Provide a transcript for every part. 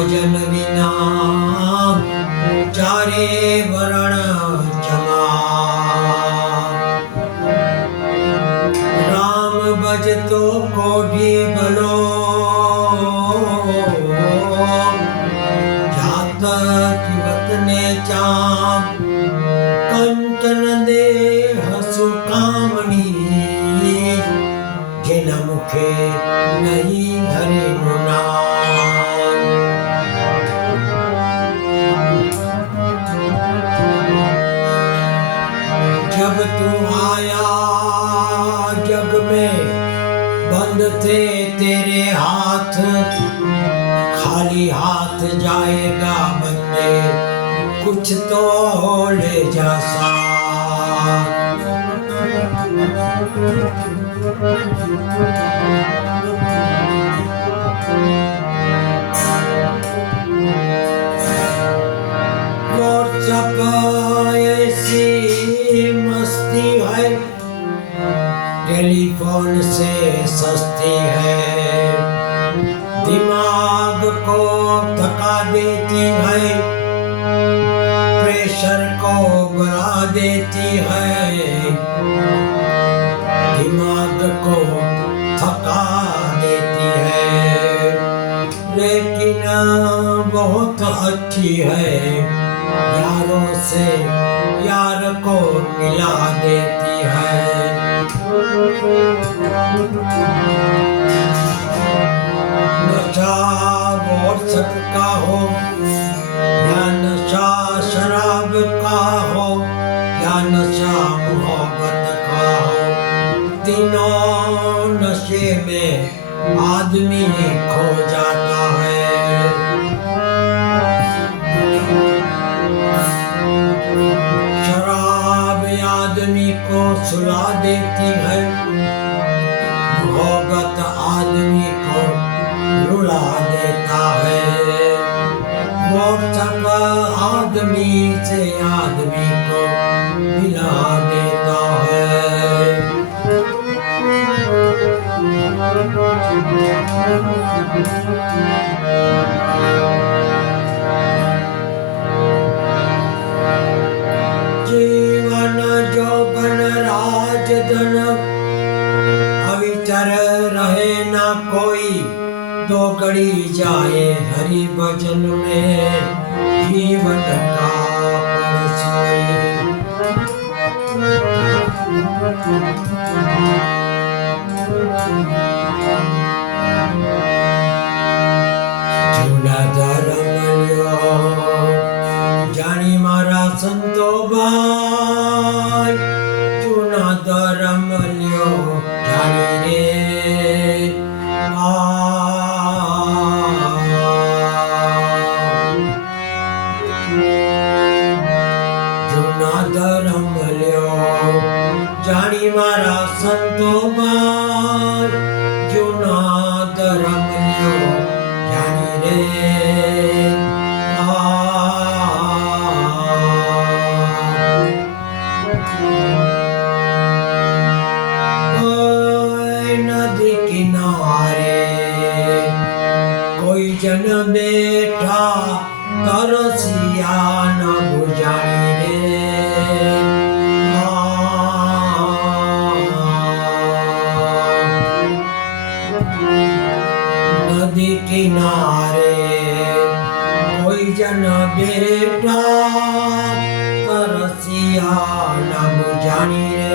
भजन विना चारे वरण जमा। राम भजतो कोटि भलो जात जीवत ने चाम। कंचन देह सुकामणी जिन मुखे नहीं हरि नाम। जब तू आया जग में बंद थे तेरे हाथ। खाली हाथ जाएगा बंदे कुछ तो ले जा साथ। व्हाट्सएप ऐसी मस्ती है टेलीफोन से सस्ती है। दिमाग को थका देती है प्रेशर को बढ़ा देती है। दिमाग को थका देती है लेकिन बहुत अच्छी है। यारों से यार को मिला देती है। नशा व्हाट्सएप का हो या नशा शराब का हो या नशा मोहब्बत का हो। तीनों नशे में आदमी खो जाता है। शराब आदमी को सुला देती है। मोहब्बत आदमी को रुला देता है। व्हाट्सएप आदमी से आदमी को मिला देता है। जीवन जोबन राजधन अविचर रहे ना कोई। दो घड़ी जाए हरि भजन में जीवन का परसोई। जूना धर्म ल्यो जानी मारा संतो भाई। जूना धर्म ल्यो जानी रे जूना धर्म ल्यो जानी मारा संतो भाई। जूना धर्म ल्यो जानी रे नदी किनारे कोई जन बैठा तरसिया न बुझाई रे। नदी किनारे कोई जन बैठा तरसिया न बुझाई रे।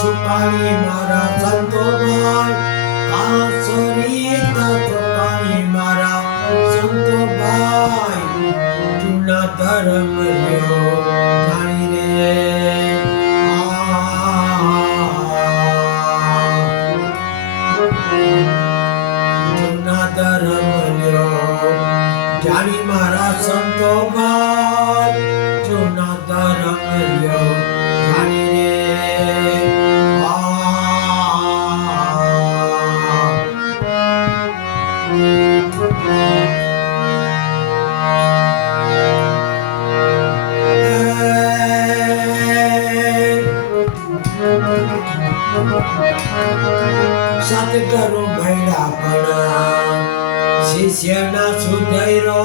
सुकानी मारा संतो भाई। सरिता सुकानी मारा संतो भाई। जूना धर्म ल्यो जानी रे जूना धर्म ल्यो સતગુરુ મળ્યા પણ શિષ્યના સુધૈરો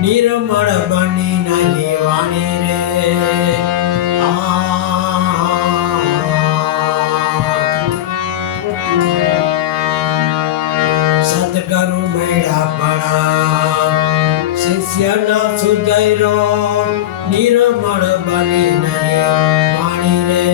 નિર્મળ બની નહીં વાણી રે સતગુરુ મળ્યા પણ શિષ્યના સુધૈરો નિર્મળ બની નહીં વાણી રે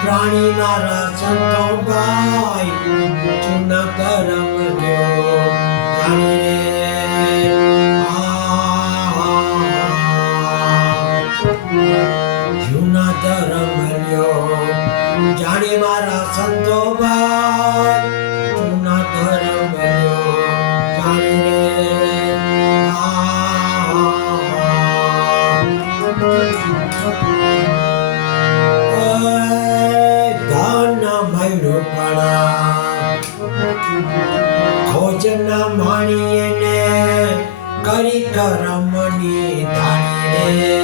પ્રાણી મારા સંતો ભાઈ જૂના કરમ લ્યો જાણી રે જૂના ધર્મ લ્યો જાણી મારા સંતો ભાઈ જૂના ધર્મ લ્યો જાણી ખોજના માણીએ ને કરી કરમની ધાણી રે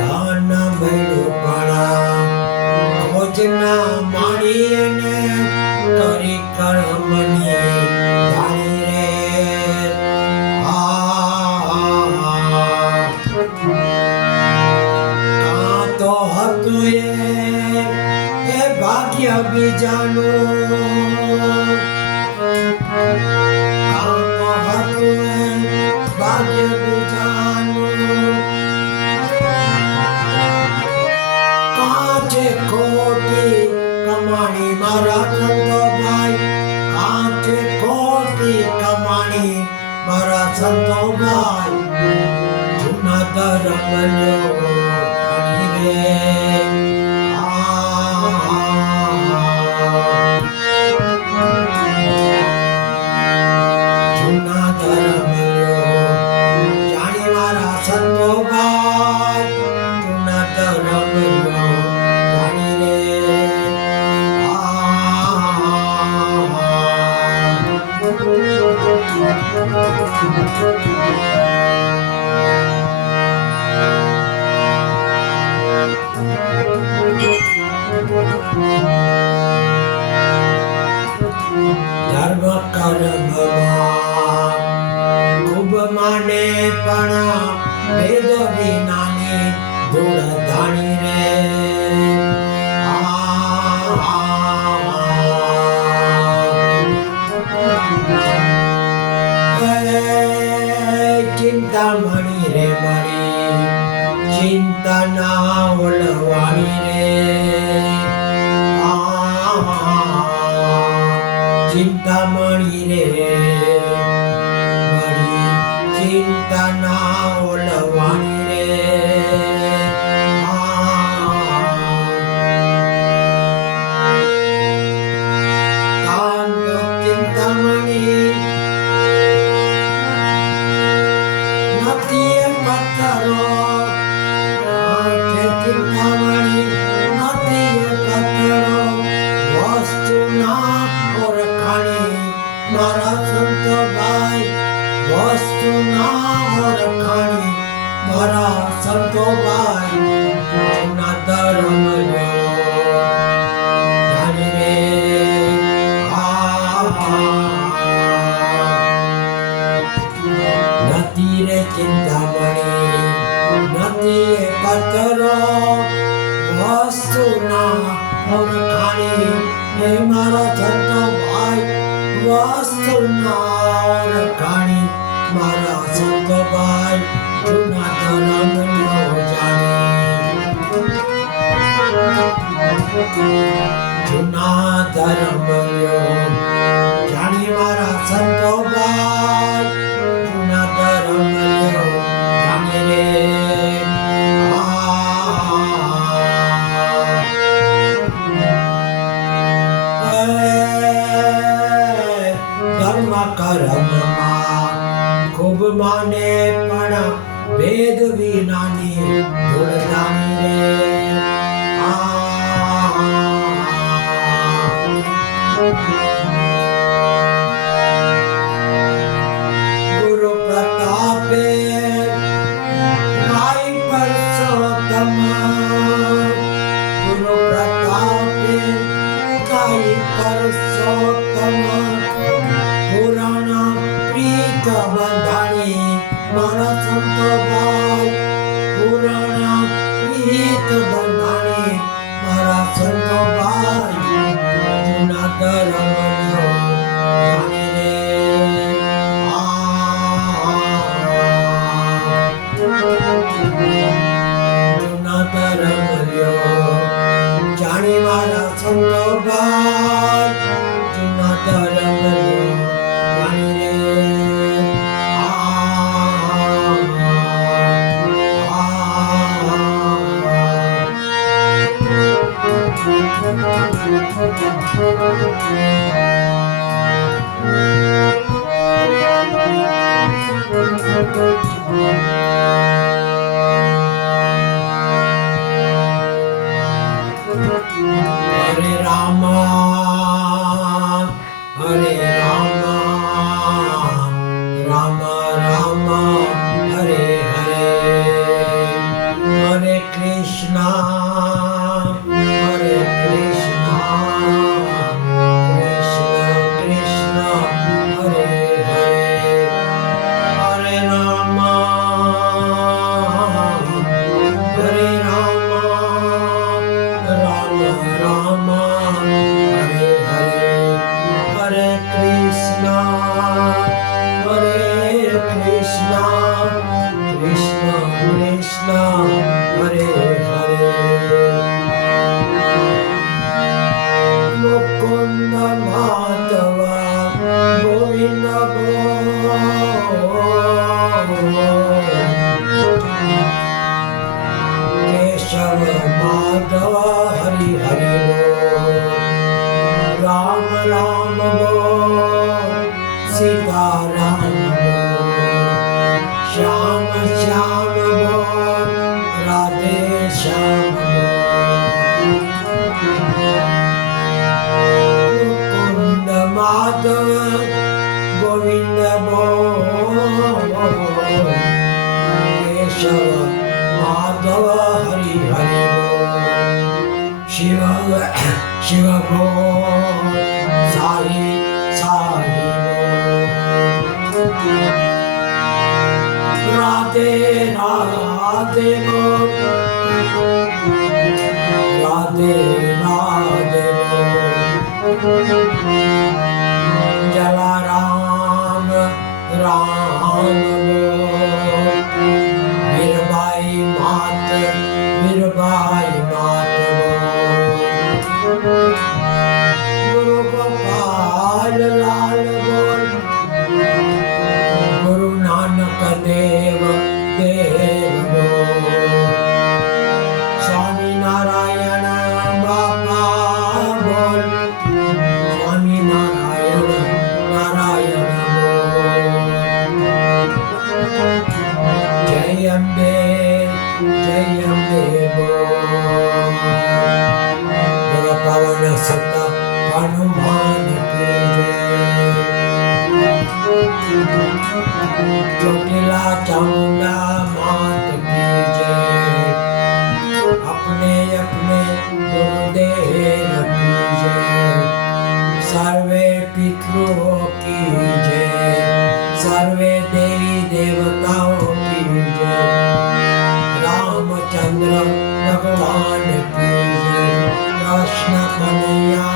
ધન ભૈલું પડા ખોજના માણીએ ને કરી કરમની ધાણી રે તો હતું એ ભાગ્ય બીજાનું ભાગ્ય બીજાનું કાચે ખોટી કમાણી મારા સંતો ભાઈ કાચે ખોટી કમાણી મારા સંતો ભાઈ જૂના ધર્મ લ્યો જૂના ધર્મ લ્યો જાણી મારા સંતો ભાઈ જૂના ધર્મ લ્યો જાણી ધર્મ કર્મમાં ખૂબ માને પણ ભેદ વિનાની ધૂળ ધાણી રે ચિંતા મણી રે મણી ચિંતા ના ઓલવાણી રે ચિંતામણી રે મારી ચિંતા ના ઓલવાણી રે કાંતો ચિંતામણી નથી એ પથ્થરો ચિંતામણી નથી એ પથ્થરો વસ્તુ ના મારા સંતો ભાઈ વસ્તુ ના ઓળખાણી મારા સંતો ભાઈ જૂના ધર્મ લ્યો જાણી રે નથી રે ચિંતામણી નથી એ પથ્થરો વસ્તુ ના ઓળખાણી એ મારા સંતો ભાઈ વસ્તુ ના ઓળખાણી મારા સંતો ભાઈ જૂના ધર્મ લ્યો જાણી જૂના ધર્મ લ્યો જાણી મારા સંતો ભાઈ જૂના ધર્મ લ્યો જાણી રે ધર્મ કર્મમાં ખૂબ માને પણ વેદ વિનાની ધૂળ જાણી રે ગુરુ પ્રતાપે ભાઈ પરસોત્તમ ગુરુ પ્રતાપે ભાઈ પરસોત્તમ પુરાણ પ્રીત બંધાણી મારા સંતો ભાઈ પુરાણ પ્રીત બંધાણી મારા સંતો ભાઈ જૂના ધર્મ જાણી રે જૂના ધર્મ જાણી મારા સંતો ભાઈ જૂના ધર્મ જાણી રે હરે રામ રામ રામ હરે હરે હરે કૃષ્ણ કૃષ્ણ કૃષ્ણ હરે હરે હરે રામ રામ રામ હરે હરે હરે કૃષ્ણ કૃષ્ણ કૃષ્ણ હરે હરે મુકુંદ માધવ ગોવિંદ કેશવ માધવ હરિ હરિ રામ રામ સીતા રામ શ્યામ શ્યામ રાધે શ્યામ મુકુંદ માધવ ગોવિંદ કેશવ માધવ હરિ હરિ શિવ શિવ સાઈ સાઈ રાધે રાધે રાધે રાધે જલારામ રામ વીરબાઈ માત ગુરુ ગોપાલ લાલ બોલ ગુરુ નાનક દેવ બોલ સ્વામી નારાયણ બાપા બોલ સ્વામી નારાયણ બોલ જય અંબે બોલ પવન સત હનુમાન ચોટીલા ચાमुंडा मात की जय अपने गुरुदेव की जय सर्वे पितरों की जय सर्वे देवी देवताओं की जय रामचंद्र भगवान की जय कृष्ण कन्हैया